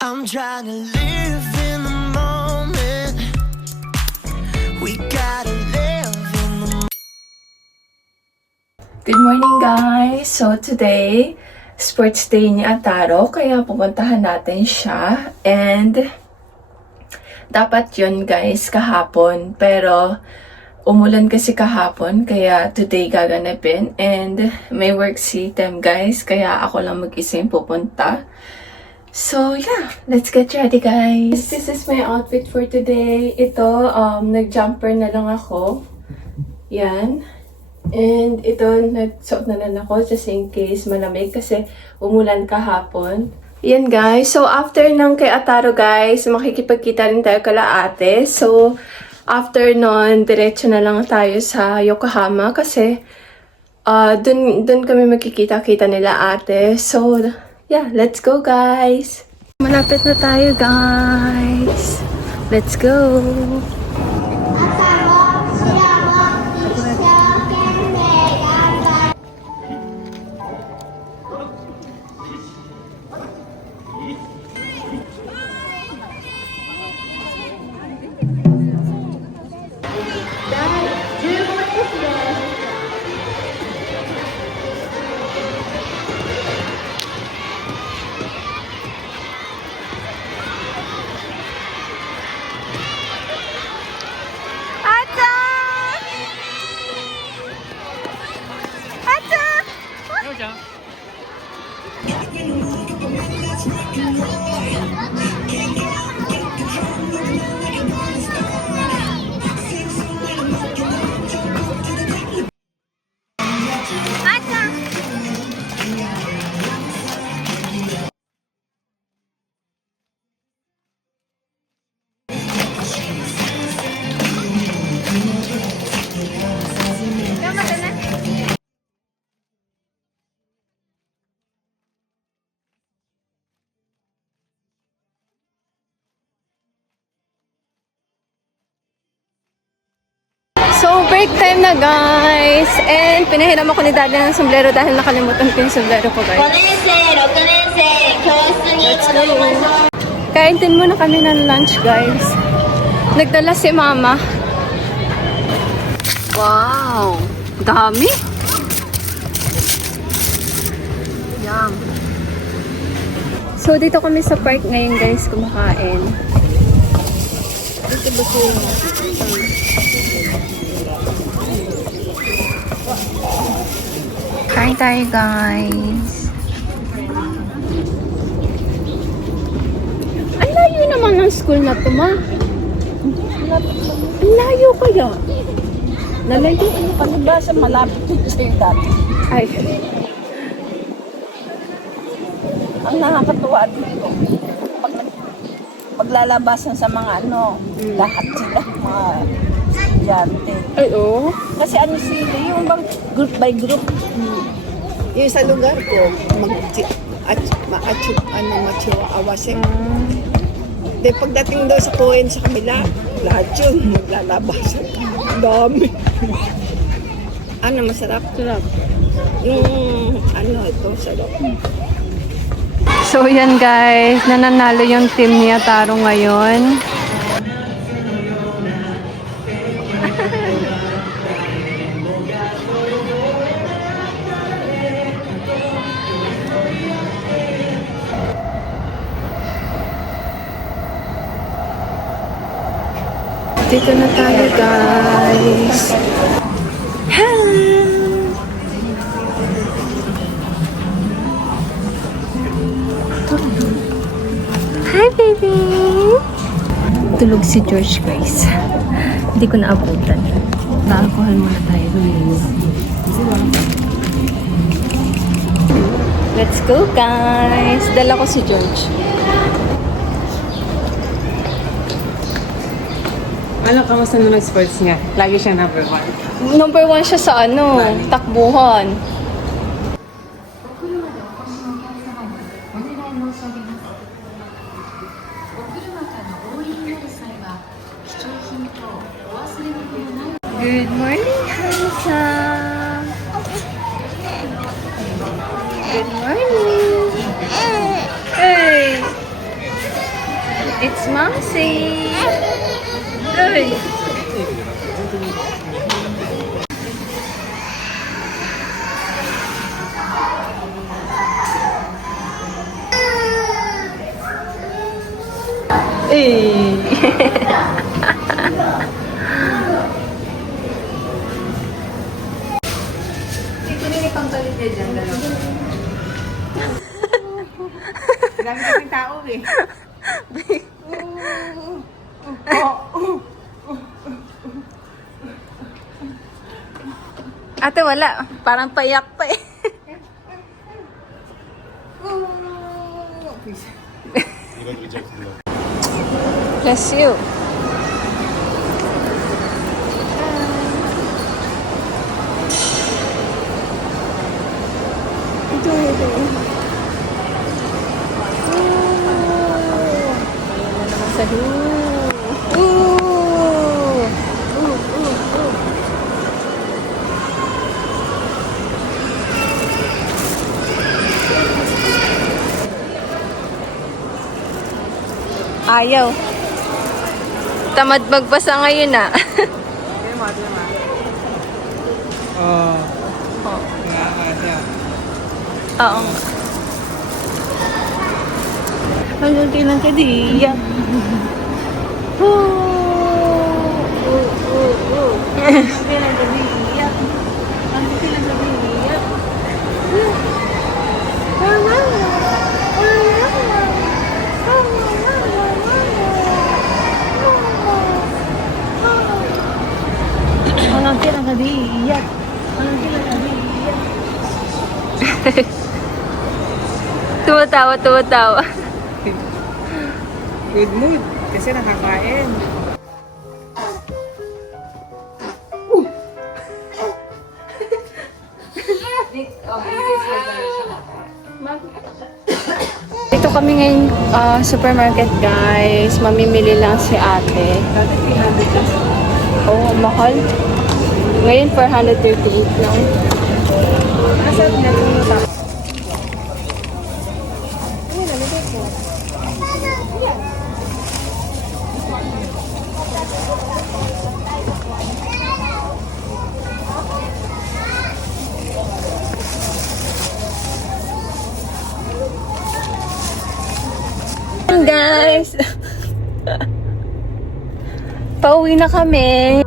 I'm trying to live in the moment. We gotta live in the Good morning guys! So today, sports day ni Ataro, kaya pupuntahan natin siya. And dapat yun guys, kahapon. Pero umulan kasi kahapon, kaya today gaganapin. And may work si Tem guys, kaya ako lang mag-isa yung pupunta. So yeah, let's get ready guys. This is my outfit for today. Ito, nag-jumper na lang ako. Yan. And ito, nagsuot na lang ako just in case malamig kasi umulan kahapon. Yan guys. So after ng kay Ataro guys, makikipagkita rin tayo kala ate. So after nun, diretso na lang tayo sa Yokohama kasi dun kami magkikita-kita nila ate. So yeah, let's go guys! Malapit na tayo guys! Let's go! So, break time na guys! And pinahiram ako ni Daddy ng sombrero dahil nakalimutan ko yung sombrero ko guys. Let's go! Kain din muna kami ng lunch guys. Nagdala si Mama. Wow! Dami! Yum! So, dito kami sa park ngayon guys kumakain. Dito ba kain tayo guys. Ang layo naman ng school na to ma. Ang layo kaya. Nalayo ano ka ba sa malapit dito sa dati. Ay. Ang nakakatuwa dito. Paglalabasan sa mga lahat sila mga estudyante. Ay oo. Kasi sila yung bang group by group. Yung sa lugar ko, machiwa-awase. De pagdating daw sa Cohen sa kabila, lahat yun, maglalabasan. Dami. Masarap? Sarap. Yung, ito, sarap. So yan guys, nananalo yung team ni Ataro ngayon. Dito na tayo guys. Hello! Hi baby! Tulog si George guys. Hindi ko naabutan. Na-alcohol muna tayo guys. Let's go guys! Dala ko si George. Ano, kamusta na nag-sports nga? Lagi siya number 1. Number 1 siya sa takbuhan. Good morning, handsome! Good morning! Hey! It's Mousy! Ay! Ito rin yung pangkalit niya dyan, dalawa. Dami kasing tao eh. Ate, wala. Parang payak pa eh. Bless you. Ayaw. Tamad magbasa ngayon ah. Oh. Oo. Hanggang kailan ka diya? Hanggang kailan ka diya? Hanggang kailan ka diya? Hanggang kailan ka diya? Hanggang kailan ka diya? Tumatawa. Good mood. Kasi nakakain. Dito kami ngayon supermarket guys. Mamimili lang si ate. Dati 300 plus. Oh, mahal. Ngayon 438 lang. Nasa pinatulog. Guys, pauwi na kami.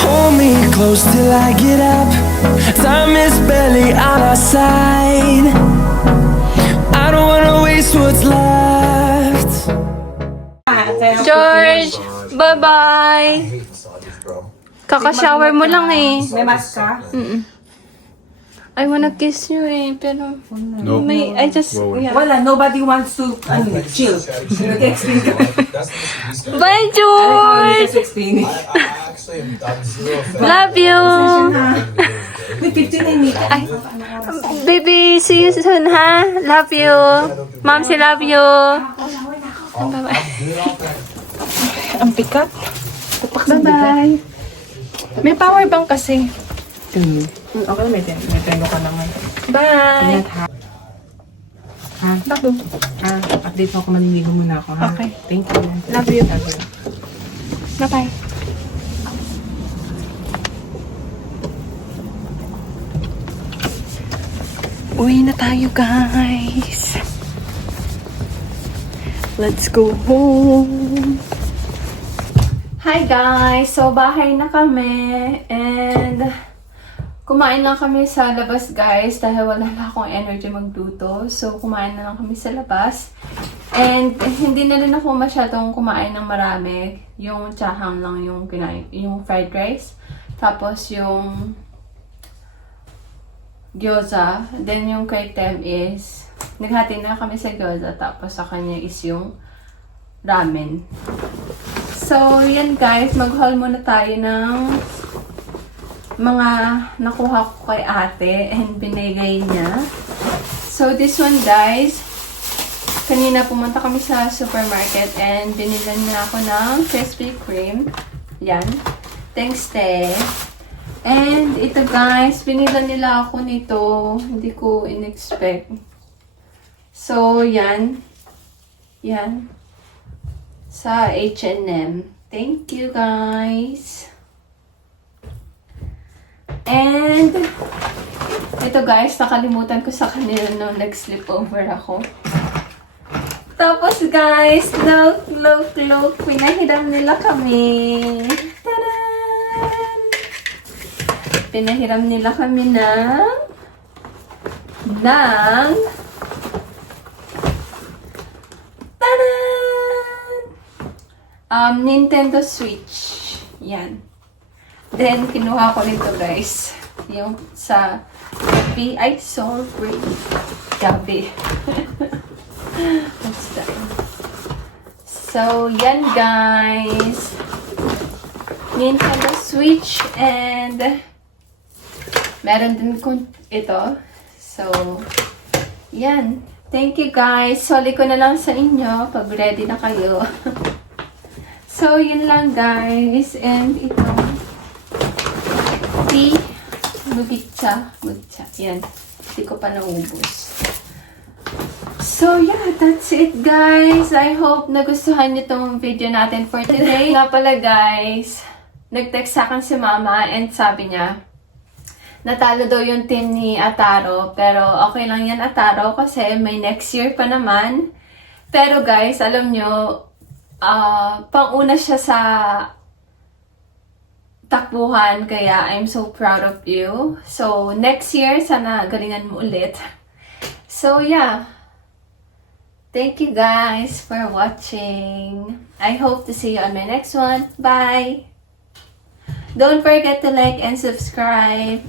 Hold me close till I get up. Time is barely on our side. I don't wanna waste what's left. George, bye-bye. Kaka-shower mo lang eh. May mask ka? I wanna kiss you eh, pero I just, yeah. Wala, nobody wants to, chill. Nag-explain ka. Bye, George! Explain. Love you! May 15 na Ay, baby, see you soon, ha? Love you. Momsy, love you. Bye-bye. Ang pikat. Bye-bye. May power bank kasi. Okay, may tengo ka naman. Bye. Ha? Bakit? Update mo ako, maniligo muna ako, ha? Okay. Thank you. Love you. Love you. Bye-bye. Uwi na tayo, guys. Let's go home. Hi, guys. So, bahay na kami. And, kumain lang kami sa labas, guys. Dahil wala na akong energy magluto. So, kumain na lang kami sa labas. And, hindi na rin ako masyadong kumain ng marami. Yung tsahang lang yung kinain. Yung fried rice. Tapos, yung gyoza. Then, yung kay Tem is, naghati na kami sa gyoza. Tapos, sa kanya is yung ramen. So, yan guys. Mag-haul muna tayo ng mga nakuha ko kay ate and binigay niya. So, this one guys, kanina pumunta kami sa supermarket and binilan niya ako ng Krispy Kreme. Yan. Thanks, te. And ito guys, binila nila ako nito. Hindi ko in-expect. So, yan. Yan. Sa H&M. Thank you guys. And, ito guys, nakalimutan ko sa kanila nung nag-sleepover ako. Tapos guys, look, pinahiram nila kami. Tadaan! Pinahiram nila kami ng Nintendo Switch. Yan. Then, kinuha ko nito guys. Yung sa Gabi. Ay, sorry. Gabi. What's that? So, yan guys. Nintendo Switch and meron din ko ito. So, yan. Thank you guys. Soli ko na lang sa inyo pag ready na kayo. So, yun lang guys. And ito. Mugitsa. Yan. Hindi ko pa naubos. So, yeah, that's it, guys. I hope nagustuhan niyo tong video natin for today. Nga pala, guys, nag-text sa akin si Mama and sabi niya, natalo daw yung team ni Ataro. Pero, okay lang yan, Ataro, kasi may next year pa naman. Pero, guys, alam nyo, pang-una siya sa takbuhan, kaya I'm so proud of you. So, next year, sana galingan mo ulit. So, yeah. Thank you guys for watching. I hope to see you on my next one. Bye! Don't forget to like and subscribe.